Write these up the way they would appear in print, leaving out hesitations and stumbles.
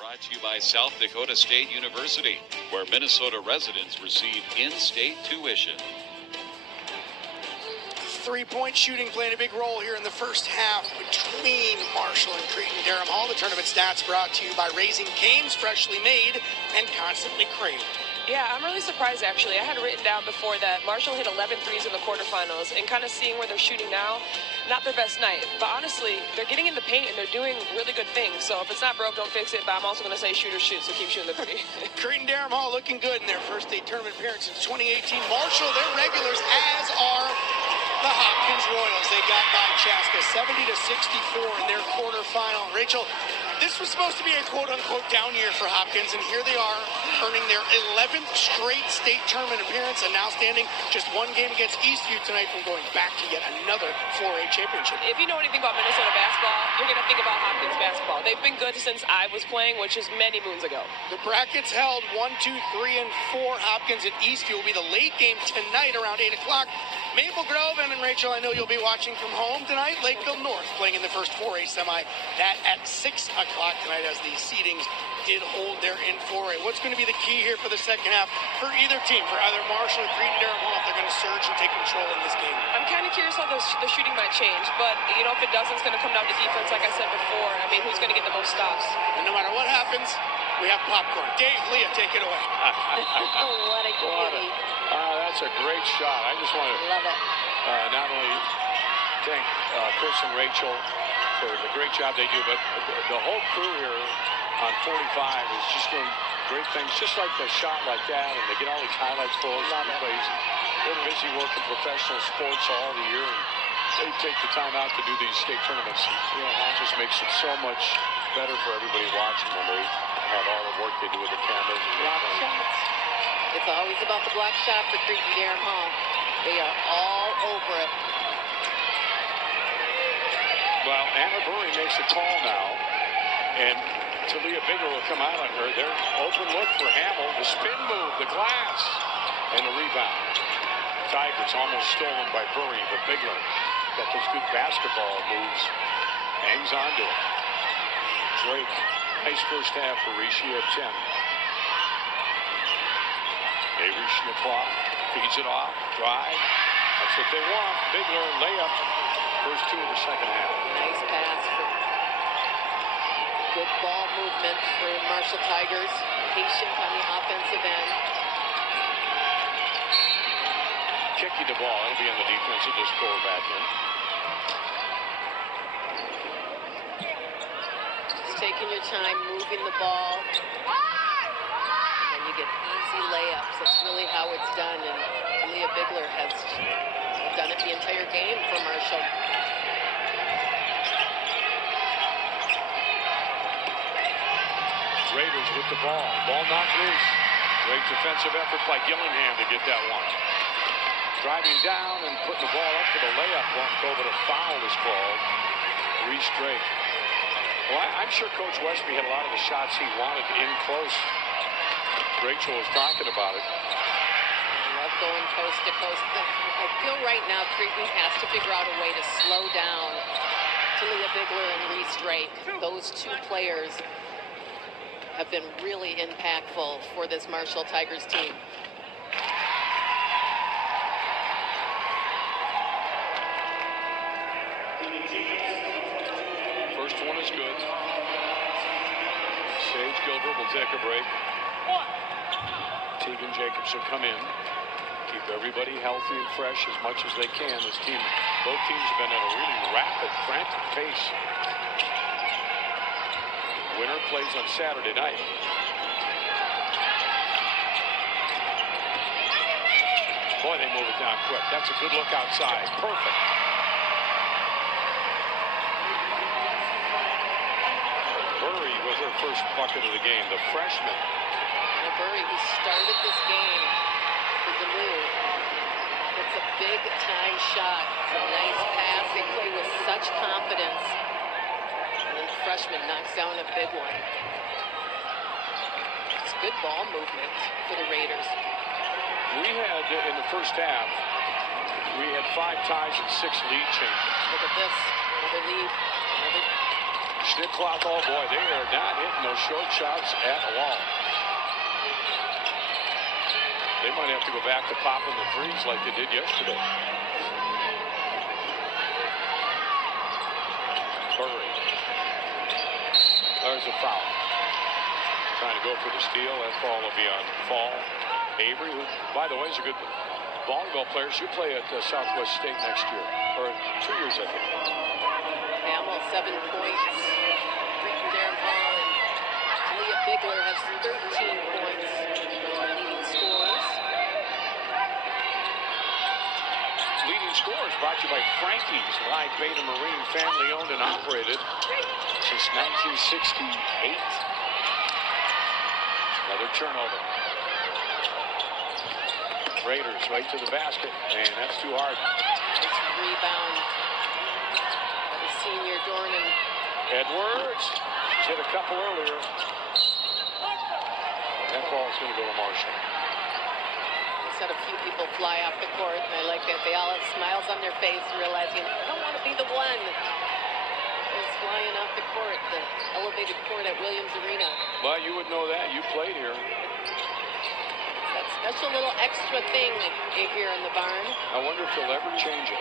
Brought to you by South Dakota State University, where Minnesota residents receive in-state tuition. Three-point shooting playing a big role here in the first half between Marshall and Cretin-Derham Hall. The tournament stats brought to you by Raising Cane's, freshly made and constantly craved. Yeah, I'm really surprised, actually. I had written down before that Marshall hit 11 threes in the quarterfinals, and kind of seeing where they're shooting now, not their best night. But honestly, they're getting in the paint, and they're doing really good things. So if it's not broke, don't fix it. But I'm also going to say shoot or shoot, so keep shooting the three. Cretin-Derham Hall looking good in their first state tournament appearance since 2018. Marshall, they're regulars, as are the Hopkins Royals. They got by Chaska 70-64 in their quarterfinal. Rachel, this was supposed to be a quote-unquote down year for Hopkins, and here they are earning their 11th straight state tournament appearance and now standing just one game against Eastview tonight from going back to yet another 4A championship. If you know anything about Minnesota basketball, you're going to think about Hopkins basketball. They've been good since I was playing, which is many moons ago. The brackets held 1, 2, 3, and 4. Hopkins and Eastview will be the late game tonight around 8 o'clock. Maple Grove, and Rachel, I know you'll be watching from home tonight. Lakeville North playing in the first 4A semi. That at 6 o'clock tonight as the seedings did hold there in 4A. What's going to be the key here for the second half for either team, for either Marshall or Cretin-Derham Hall, if they're going to surge and take control in this game? I'm kind of curious how the shooting might change, but, you know, if it doesn't, it's going to come down to defense, like I said before. I mean, who's going to get the most stops? And no matter what happens, we have popcorn. Dave, Leah, take it away. What a cutie. That's a great shot. I just want to Love it. not only thank Chris and Rachel for the great job they do, but the whole crew here on 45 is just doing great things, just like the shot like that, and they get all these highlights for us. They're busy working professional sports all the year, and they take the time out to do these state tournaments. You know, it just makes it so much better for everybody watching when they have all the work they do with the cameras. And Block shots. It's always about the block shot for Cretin-Derham Hall. They are all over it. Well, Anna Burry makes a call now, and Talia Bigler will come out on her. Their open look for Hamill. The spin move, the glass, and the rebound. Tigers almost stolen by Burry, but Bigler got those good basketball moves. Hangs on to it. Drake, nice first half for Rishi at 10. Avery Schneekloth feeds it off, drive. That's what they want. Bigler layup. First two of the second half. Nice pass. Good ball movement for Marshall Tigers. Patient on the offensive end. Kicking the ball. It'll be on the defense of this quarterback in. Just taking your time, moving the ball. And you get easy layups. That's really how it's done. And Leah Bigler has done it the entire game for Marshall. Raiders with the ball. Ball knocked loose. Great defensive effort by Gillingham to get that one. Driving down and putting the ball up for the layup. Won't go, but a foul is called. Reese Drake. Well, I'm sure Coach Westby had a lot of the shots he wanted in close. Rachel was talking about it. Love going coast to coast. I feel right now Cretin has to figure out a way to slow down Talia Bigler and Reese Drake. Those two players have been really impactful for this Marshall Tigers team. First one is good. Sage Gilbert will take a break. Tegan Jacobs will come in. Keep everybody healthy and fresh as much as they can. This team, both teams have been at a really rapid, frantic pace. Winner plays on Saturday night. Boy, they move it down quick. That's a good look outside. Perfect. Burry with her first bucket of the game, the freshman. Burry, who started this game for Duluth. It's a big-time shot. It's a nice pass. They play with such confidence. And then the freshman knocks down a big one. It's good ball movement for the Raiders. We had, in the first half, we had 5 ties and 6 lead changes. Look at this. Another lead. Another. big clock. Oh, boy, they are not hitting those short shots at all. They might have to go back to popping the threes like they did yesterday. Curry. There's a foul. Trying to go for the steal. That ball will be on Fall. Avery, who, by the way, is a good volleyball player. She'll play at Southwest State next year. Or 2 years, I think. Hamill, 7 points. Darren Hall and Leah Bigler has 13 points. Leading scorers. Leading scorers brought to you by Frankie's, Live Beta Marine, family owned and operated since 1968. Another turnover. Raiders right to the basket, and that's too hard. Nice rebound. The senior Dornan. Edwards, he's hit a couple earlier. That ball's going to go to Marshall. Just had a few people fly off the court, and I like that. They all have smiles on their face, realizing I don't want to be the one who's flying off the court, the elevated court at Williams Arena. Well, you would know that. You played here. That special little extra thing here in the barn. I wonder if they'll ever change it.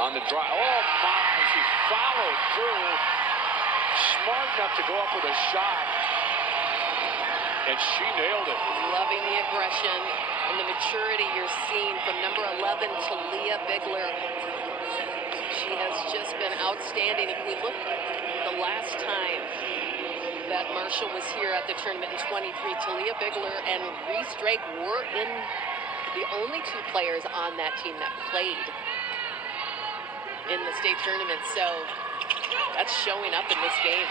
On the drive. Oh, my. She followed through. Smart enough to go up with a shot. And she nailed it. Loving the aggression and the maturity you're seeing from number 11 to Leah Bigler. She has just been outstanding. If we look the last time that Marshall was here at the tournament in 23, Talia Bigler and Reese Drake were in the only 2 players on that team that played in the state tournament. So that's showing up in this game.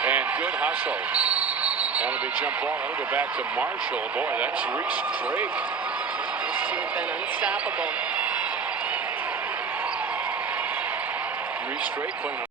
And good hustle. That'll be jump ball. That'll go back to Marshall. Boy, that's Reese Drake. This team has been unstoppable. Reese Drake playing